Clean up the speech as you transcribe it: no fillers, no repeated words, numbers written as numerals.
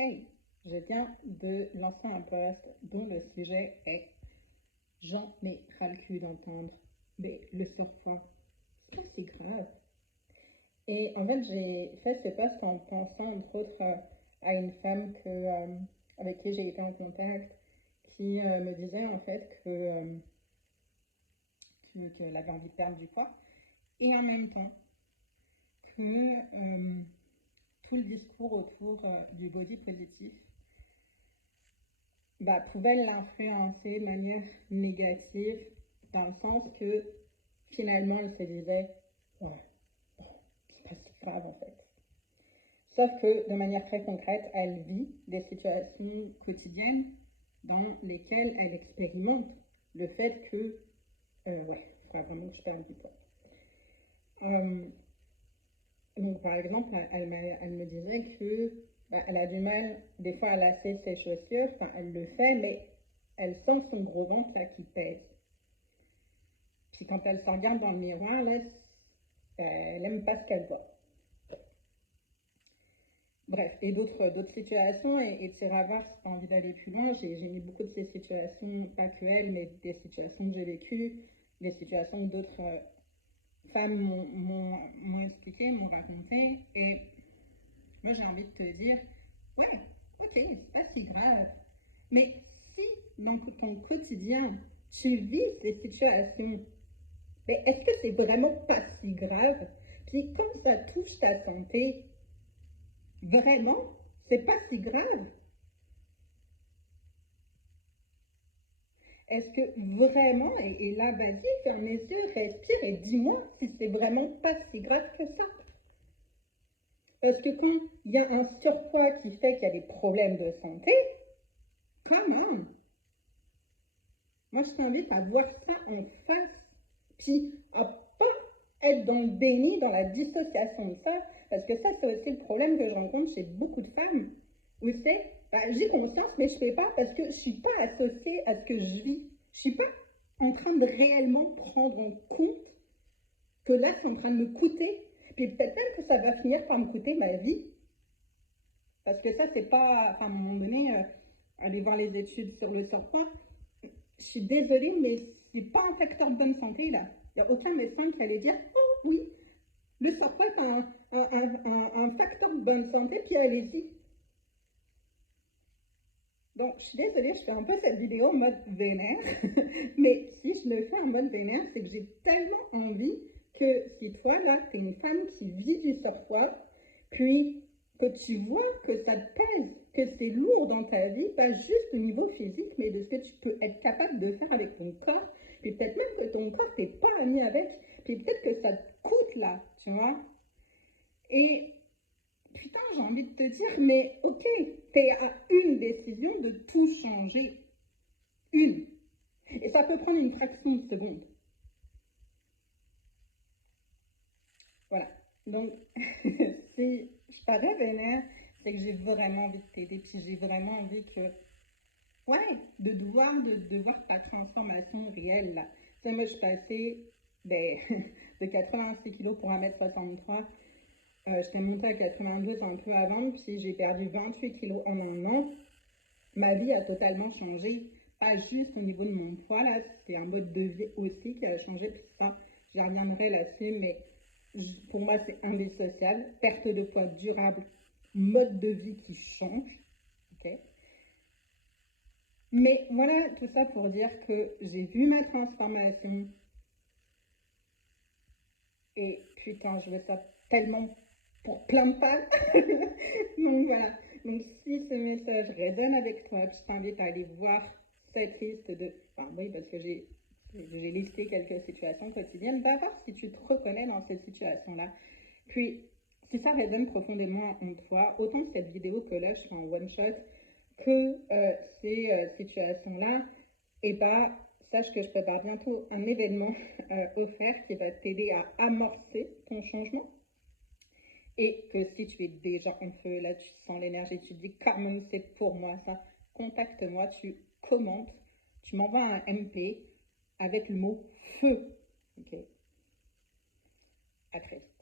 Hey, je viens de lancer un post dont le sujet est J'en ai ras le cul d'entendre, mais le surpoids, c'est pas si grave. Et en fait, j'ai fait ce post en pensant entre autres à une femme avec qui j'ai été en contact qui me disait en fait qu'elle avait envie de perdre du poids et en même temps que tout le discours autour du body positif pouvait l'influencer de manière négative, dans le sens que finalement elle se disait ouais, bon, c'est pas si grave en fait. Sauf que de manière très concrète, elle vit des situations quotidiennes dans lesquelles elle expérimente le fait que ouais, il faudra vraiment que je perde du poids. Donc par exemple, elle me disait que elle a du mal des fois à lasser ses chaussures, enfin elle le fait, mais elle sent son gros ventre là qui pèse. Puis quand elle se regarde dans le miroir, là, elle n'aime pas ce qu'elle voit. Bref, et d'autres situations, et tu iras voir si tu as envie d'aller plus loin. J'ai mis beaucoup de ces situations, pas que elle, mais des situations que j'ai vécues, des situations que d'autres femmes m'ont expliqué, m'ont raconté. Et moi, j'ai envie de te dire, ouais, ok, c'est pas si grave. Mais si dans ton quotidien, tu vis ces situations, mais est-ce que c'est vraiment pas si grave? Puis quand ça touche ta santé, vraiment, c'est pas si grave. Est-ce que vraiment, et là, vas-y, ferme les yeux, respire et dis-moi si c'est vraiment pas si grave que ça. Parce que quand il y a un surpoids qui fait qu'il y a des problèmes de santé, come on. Moi, je t'invite à voir ça en face. Puis à pas être dans le déni, dans la dissociation de ça. Parce que ça, c'est aussi le problème que je rencontre chez beaucoup de femmes. Où c'est, j'ai conscience, mais je ne fais pas parce que je ne suis pas associée à ce que je vis. Je ne suis pas en train de réellement prendre en compte que là, c'est en train de me coûter. Puis peut-être même que ça va finir par me coûter ma vie. Parce que ça, c'est pas. Enfin, à un moment donné, aller voir les études sur le surpoids, je suis désolée, mais c'est pas un facteur de bonne santé, là. Il n'y a aucun médecin qui allait dire oh oui, le surpoids est un facteur de bonne santé, puis allez-y. Donc, je suis désolée, je fais un peu cette vidéo en mode vénère, mais si je le fais en mode vénère, c'est que j'ai tellement envie que si toi, là, tu es une femme qui vit du surpoids, puis que tu vois que ça te pèse, que c'est lourd dans ta vie, pas juste au niveau physique, mais de ce que tu peux être capable de faire avec ton corps, puis peut-être même que ton corps, t'es pas ami avec, puis peut-être que ça te coûte là, tu vois. Et putain, j'ai envie de te dire, mais ok, t'es à une décision de tout changer. Une. Et ça peut prendre une fraction de seconde. Voilà. Donc, si je parais vénère, c'est que j'ai vraiment envie de t'aider, puis j'ai vraiment envie que, ouais, de voir ta transformation réelle, là. Tu sais, moi, je suis passée ben, de 86 kilos pour 1m63. J'étais montée à 92 un peu avant, puis j'ai perdu 28 kilos en un an. Ma vie a totalement changé, pas juste au niveau de mon poids, là, c'est un mode de vie aussi qui a changé, puis ça, j'y reviendrai là-dessus, mais pour moi, c'est indissociable. Perte de poids durable, mode de vie qui change, ok? Mais voilà, tout ça pour dire que j'ai vu ma transformation et putain, je veux ça tellement pour plein de femmes. Donc voilà. Donc si ce message résonne avec toi, je t'invite à aller voir cette liste de. Enfin, oui, parce que j'ai listé quelques situations quotidiennes. Va voir si tu te reconnais dans cette situation-là. Puis, si ça résonne profondément en toi, autant cette vidéo que là, je fais en one shot, que ces situations-là, et bah, sache que je prépare bientôt un événement offert qui va t'aider à amorcer ton changement. Et que si tu es déjà en feu, là, tu sens l'énergie, tu te dis, Carmen, c'est pour moi ça, contacte-moi, tu commentes, tu m'envoies un MP avec le mot feu. Ok. À très vite.